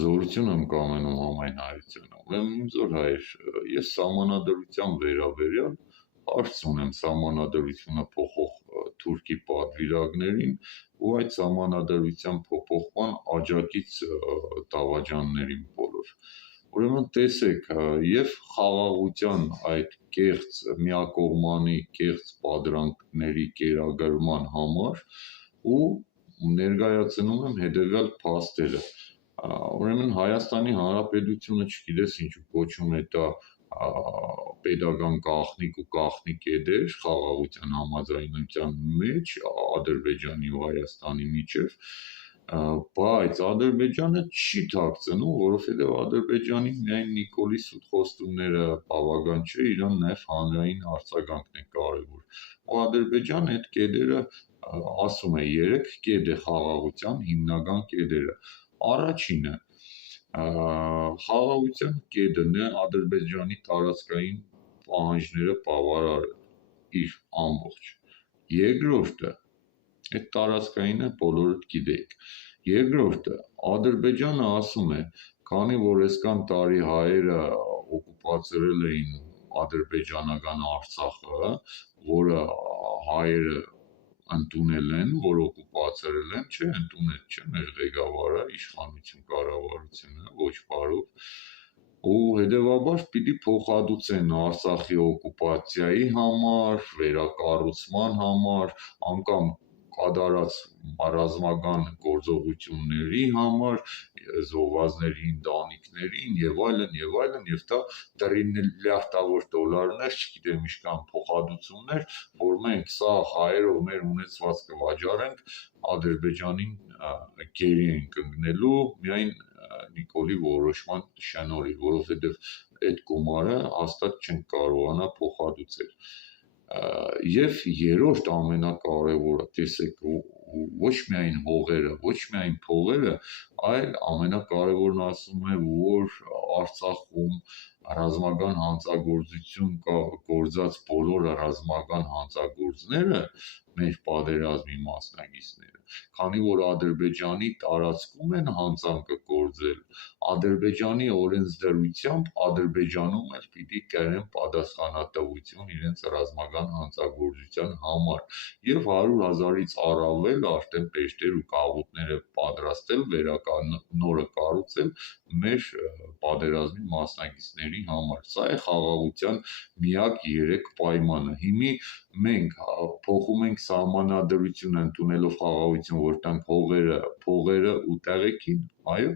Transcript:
Զորություն եմ կամենում համայն հայությանը։ Ուրեմն իմ զոր հայր, ես սահմանադրության վերաբերյալ հարց ունեմ սահմանադրությունը փոխող թուրքի պատվիրակներին ու այդ սահմանադրության փոփոխման աջակից դավաճաններին բոլոր։ Ուրեմն տեսեք, եւ խաղաղության այդ կեղծ միակողմանի կեղծ պատրանքների կերակրման համար ու ներկայացնում եմ հետևյալ փաստերը։ Ուրեմն Հայաստանի Հանրապետությունը չգիտես ինչու կոչում է դա պետական գաղտնիք ու գաղտնիք էդեր խաղաղության համաձայնության մեջ Ադրբեջանի ու Հայաստանի միջև, բայց Ադրբեջանը չի թաքցնում, որովհետև Ադրբեջանի միայն Նիկոլի սուտ խոստումները բավական չէ, իրան նաև հանրային արձագանքն է կարևոր։ Ու Ադրբեջանը այդ կետերը ասում է 3 կետ է խաղաղության հիմնական կետերը։ Առաջինը խաղաղության կետն է Ադրբեջանի տարածքային պահանջները բավարարել իր ամբողջ։ Երկրորդը այդ տարածքայինը բոլորդ գիտեք։ Երկրորդը Ադրբեջանը ասում է, քանի որ այսքան տարի հայերը օկուպացրել էին ադրբեջանական Արցախը, որը հայերը ընդունել են, որ օկուպացրել են, չէ, ընդունել չէ, մեր ղեկավարը, իշխանություն կառավարությունը, ոչ բարով, ու հետևաբար պիտի փոխհատուցեն Արցախի օկուպացիայի համար, վերակառուցման համար, անգամ կատարած ռազմական գործողությունների համար, զոհվածների ընտանիքներին եւ այլն, եւ դա տրիլիարդավոր դոլարներ, չգիտեմ ինչքան փոխհատուցումներ, որ մենք սա հայերով մեր ունեցվածքը վաճառենք, Ադրբեջանին գերի ենք ընկնելու միայն Նիկոլի որոշման շնորհիվ, որովհետև այդ գումարը հաստատ չենք կարողանա փոխհատուցել։ Եվ երրորդ ամենակարևորը, տեսեք, ոչ միայն հողերը, ոչ միայն փողերը, այլ ամենակարևորն ասում է, որ Արցախում ռազմական հանցագործություն կա գործած բոլոր ռազմական հանցագործները, մեր պատերազմի մասնակիցները, քանի որ Ադրբեջանի տարածքում են հանցանքը գործել, Ադրբեջանի օրենսդրությամբ Ադրբեջանում էլ պիտի կրեն պատասխանատվություն իրենց ռազմական հանցագործության համար եւ 100,000-ից առավել արդեն պեշտեր ու կաղուտներ է պատրաստել նորը կառուցել մեր պատերազմի մասնակիցների համար։ Սա է խաղաղության միակ 3 պայմանը։ Հիմա մենք փոխում ենք սահմանադրություն ընդունելով խաղաղություն, որ տանք հողերը, փողերը ու տեղեքին, այո։